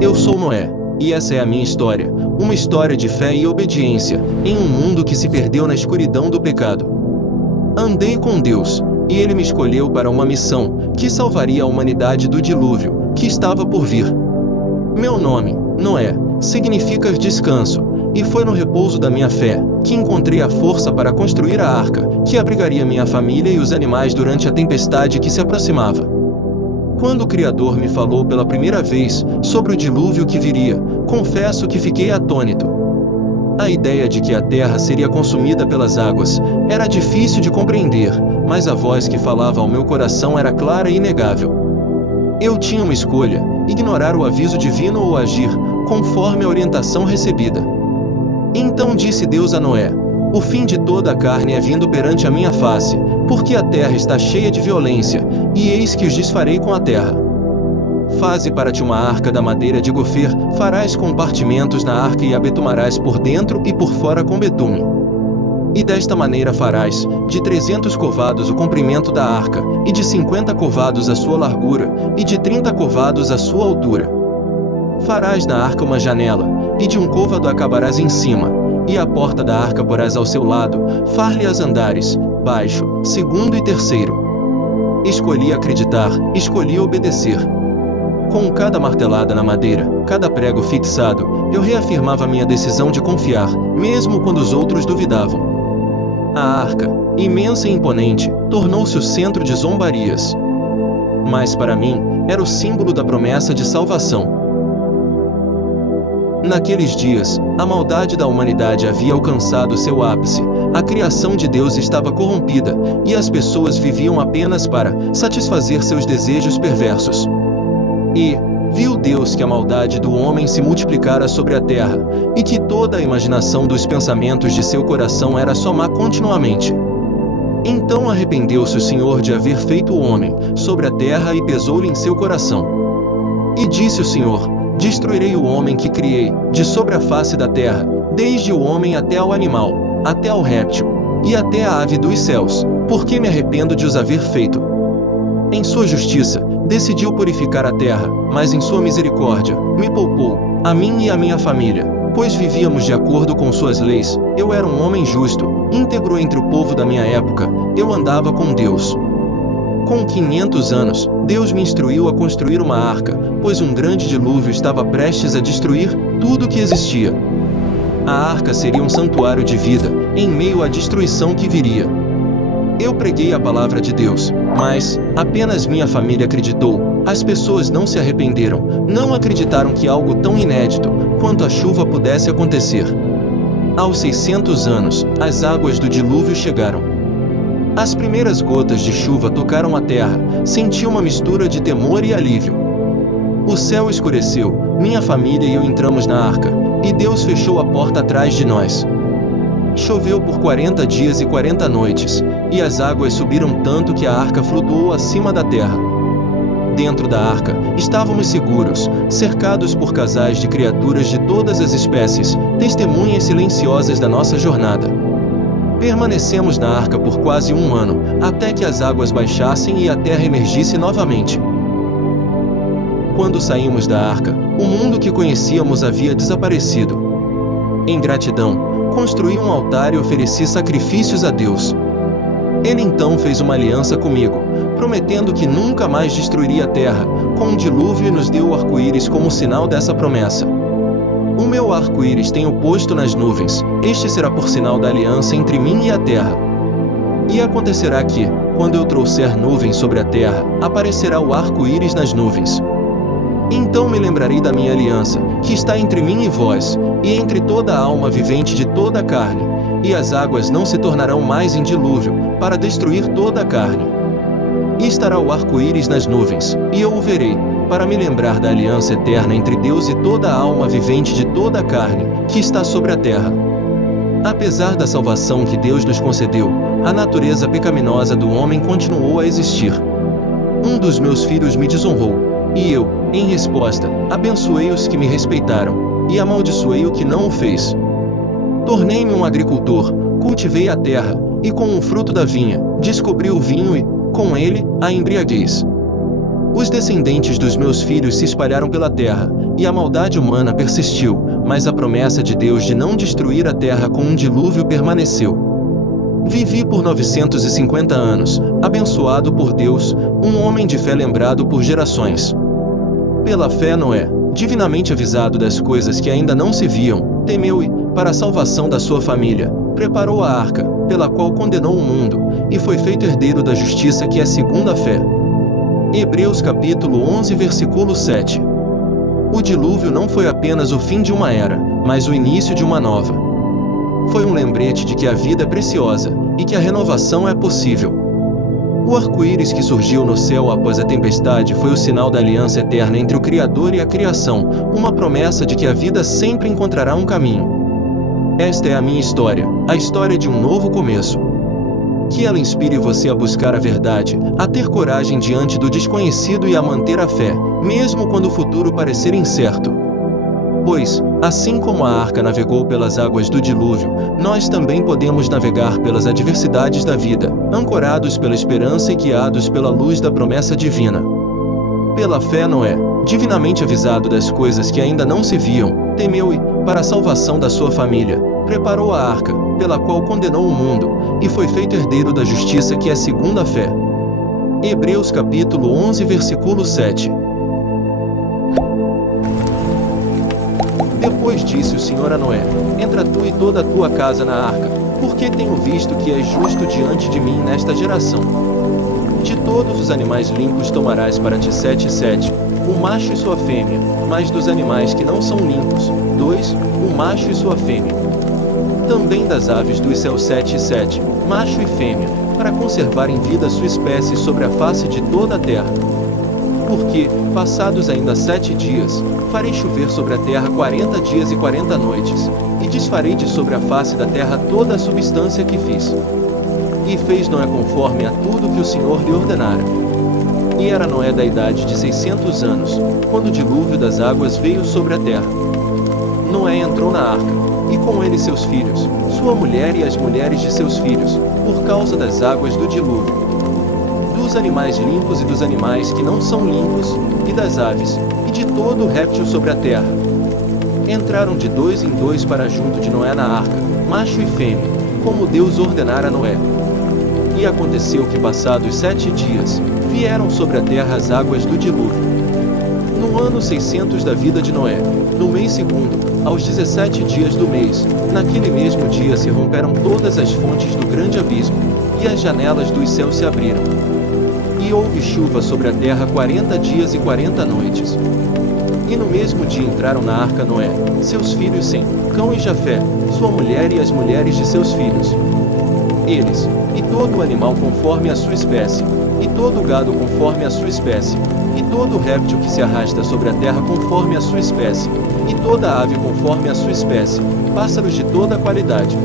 Eu sou Noé, e essa é a minha história, uma história de fé e obediência, em um mundo que se perdeu na escuridão do pecado. Andei com Deus, e Ele me escolheu para uma missão, que salvaria a humanidade do dilúvio, que estava por vir. Meu nome, Noé, significa descanso, e foi no repouso da minha fé, que encontrei a força para construir a arca, que abrigaria minha família e os animais durante a tempestade que se aproximava. Quando o Criador me falou pela primeira vez sobre o dilúvio que viria, confesso que fiquei atônito. A ideia de que a terra seria consumida pelas águas era difícil de compreender, mas a voz que falava ao meu coração era clara e inegável. Eu tinha uma escolha: ignorar o aviso divino ou agir conforme a orientação recebida. Então disse Deus a Noé: o fim de toda a carne é vindo perante a minha face, porque a terra está cheia de violência, e eis que os desfarei com a terra. Faze para ti uma arca da madeira de gofer, farás compartimentos na arca e a betumarás por dentro e por fora com betume. E desta maneira farás, de 300 covados o comprimento da arca, e de 50 covados a sua largura, e de 30 covados a sua altura. Farás na arca uma janela, e de um côvado acabarás em cima, e a porta da arca porás ao seu lado, far-lhe as andares, baixo, segundo e terceiro. Escolhi acreditar, escolhi obedecer. Com cada martelada na madeira, cada prego fixado, eu reafirmava minha decisão de confiar, mesmo quando os outros duvidavam. A arca, imensa e imponente, tornou-se o centro de zombarias. Mas para mim, era o símbolo da promessa de salvação. Naqueles dias, a maldade da humanidade havia alcançado seu ápice, a criação de Deus estava corrompida, e as pessoas viviam apenas para satisfazer seus desejos perversos. E viu Deus que a maldade do homem se multiplicara sobre a terra, e que toda a imaginação dos pensamentos de seu coração era só má continuamente. Então arrependeu-se o Senhor de haver feito o homem sobre a terra e pesou-lhe em seu coração. E disse o Senhor: destruirei o homem que criei, de sobre a face da terra, desde o homem até ao animal, até ao réptil, e até a ave dos céus, porque me arrependo de os haver feito. Em sua justiça, decidiu purificar a terra, mas em sua misericórdia, me poupou, a mim e a minha família, pois vivíamos de acordo com suas leis. Eu era um homem justo, íntegro entre o povo da minha época, eu andava com Deus. Com 500 anos, Deus me instruiu a construir uma arca, pois um grande dilúvio estava prestes a destruir tudo que existia. A arca seria um santuário de vida, em meio à destruição que viria. Eu preguei a palavra de Deus, mas apenas minha família acreditou. As pessoas não se arrependeram, não acreditaram que algo tão inédito quanto a chuva pudesse acontecer. Aos 600 anos, as águas do dilúvio chegaram. As primeiras gotas de chuva tocaram a terra, senti uma mistura de temor e alívio. O céu escureceu, minha família e eu entramos na arca, e Deus fechou a porta atrás de nós. Choveu por 40 dias e 40 noites, e as águas subiram tanto que a arca flutuou acima da terra. Dentro da arca, estávamos seguros, cercados por casais de criaturas de todas as espécies, testemunhas silenciosas da nossa jornada. Permanecemos na arca por quase um ano, até que as águas baixassem e a terra emergisse novamente. Quando saímos da arca, o mundo que conhecíamos havia desaparecido. Em gratidão, construí um altar e ofereci sacrifícios a Deus. Ele então fez uma aliança comigo, prometendo que nunca mais destruiria a terra, com um dilúvio, e nos deu o arco-íris como sinal dessa promessa. O meu arco-íris tenho posto nas nuvens, este será por sinal da aliança entre mim e a terra. E acontecerá que, quando eu trouxer nuvens sobre a terra, aparecerá o arco-íris nas nuvens. Então me lembrarei da minha aliança, que está entre mim e vós, e entre toda a alma vivente de toda a carne, e as águas não se tornarão mais em dilúvio, para destruir toda a carne. E estará o arco-íris nas nuvens, e eu o verei, para me lembrar da aliança eterna entre Deus e toda a alma vivente de toda a carne, que está sobre a terra. Apesar da salvação que Deus nos concedeu, a natureza pecaminosa do homem continuou a existir. Um dos meus filhos me desonrou, e eu, em resposta, abençoei os que me respeitaram, e amaldiçoei o que não o fez. Tornei-me um agricultor, cultivei a terra, e com o fruto da vinha, descobri o vinho e, com ele, a embriaguez. Os descendentes dos meus filhos se espalharam pela terra, e a maldade humana persistiu, mas a promessa de Deus de não destruir a terra com um dilúvio permaneceu. Vivi por 950 anos, abençoado por Deus, um homem de fé lembrado por gerações. Pela fé Noé, divinamente avisado das coisas que ainda não se viam, temeu e, para a salvação da sua família, preparou a arca, pela qual condenou o mundo, e foi feito herdeiro da justiça que é segundo a fé. Hebreus capítulo 11 versículo 7. O dilúvio não foi apenas o fim de uma era, mas o início de uma nova. Foi um lembrete de que a vida é preciosa, e que a renovação é possível. O arco-íris que surgiu no céu após a tempestade foi o sinal da aliança eterna entre o Criador e a criação, uma promessa de que a vida sempre encontrará um caminho. Esta é a minha história, a história de um novo começo. Que ela inspire você a buscar a verdade, a ter coragem diante do desconhecido e a manter a fé, mesmo quando o futuro parecer incerto. Pois, assim como a arca navegou pelas águas do dilúvio, nós também podemos navegar pelas adversidades da vida, ancorados pela esperança e guiados pela luz da promessa divina. Pela fé Noé, divinamente avisado das coisas que ainda não se viam, temeu e, para a salvação da sua família, preparou a arca, pela qual condenou o mundo, e foi feito herdeiro da justiça que é segundo a fé. Hebreus capítulo 11 versículo 7. Depois disse o Senhor a Noé: Entra tu e toda a tua casa na arca, porque tenho visto que és justo diante de mim nesta geração. De todos os animais limpos tomarás para ti 7 e 7, o macho e sua fêmea, mas dos animais que não são limpos, 2, o macho e sua fêmea. Também das aves dos céus 7 e 7, macho e fêmea, para conservar em vida sua espécie sobre a face de toda a terra. Porque, passados ainda 7 dias, farei chover sobre a terra 40 dias e 40 noites, e desfarei de sobre a face da terra toda a substância que fiz. E fez Noé conforme a tudo que o Senhor lhe ordenara. E era Noé da idade de 600 anos, quando o dilúvio das águas veio sobre a terra. Noé entrou na arca, e com ele seus filhos, sua mulher e as mulheres de seus filhos, por causa das águas do dilúvio. Dos animais limpos e dos animais que não são limpos, e das aves, e de todo o réptil sobre a terra. Entraram de 2 em 2 para junto de Noé na arca, macho e fêmea, como Deus ordenara a Noé. E aconteceu que passados 7 dias, vieram sobre a terra as águas do dilúvio. No ano 600 da vida de Noé, no mês segundo, aos 17 dias do mês, naquele mesmo dia se romperam todas as fontes do grande abismo, e as janelas dos céus se abriram. E houve chuva sobre a terra 40 dias e 40 noites. E no mesmo dia entraram na arca Noé, seus filhos Sem, Cão e Jafé, sua mulher e as mulheres de seus filhos. Eles, e todo o animal conforme a sua espécie, e todo o gado conforme a sua espécie, e todo o réptil que se arrasta sobre a terra conforme a sua espécie, e toda ave conforme a sua espécie, pássaros de toda a qualidade.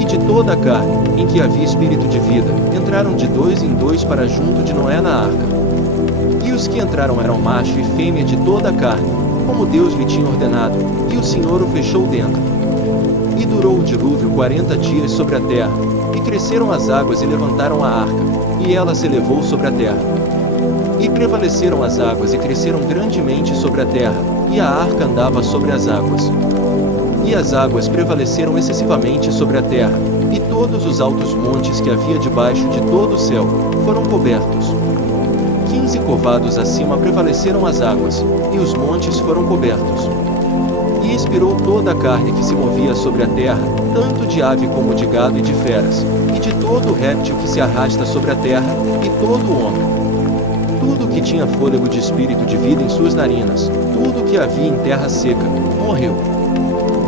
E de toda a carne, em que havia espírito de vida, entraram de 2 em 2 para junto de Noé na arca. E os que entraram eram macho e fêmea de toda a carne, como Deus lhe tinha ordenado, e o Senhor o fechou dentro. E durou o dilúvio 40 dias sobre a terra, e cresceram as águas e levantaram a arca, e ela se elevou sobre a terra. E prevaleceram as águas e cresceram grandemente sobre a terra, e a arca andava sobre as águas. E as águas prevaleceram excessivamente sobre a terra, e todos os altos montes que havia debaixo de todo o céu, foram cobertos. 15 covados acima prevaleceram as águas, e os montes foram cobertos. E expirou toda a carne que se movia sobre a terra, tanto de ave como de gado e de feras, e de todo o réptil que se arrasta sobre a terra, e todo o homem. Tudo que tinha fôlego de espírito de vida em suas narinas, tudo que havia em terra seca, morreu.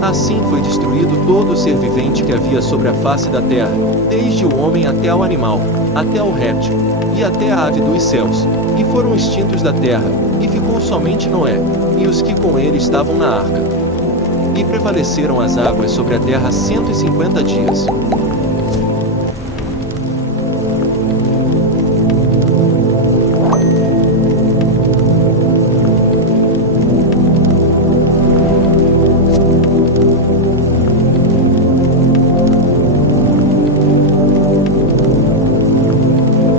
Assim foi destruído todo o ser vivente que havia sobre a face da terra, desde o homem até ao animal, até ao réptil, e até a ave dos céus, e foram extintos da terra, e ficou somente Noé, e os que com ele estavam na arca. E prevaleceram as águas sobre a terra 150 dias.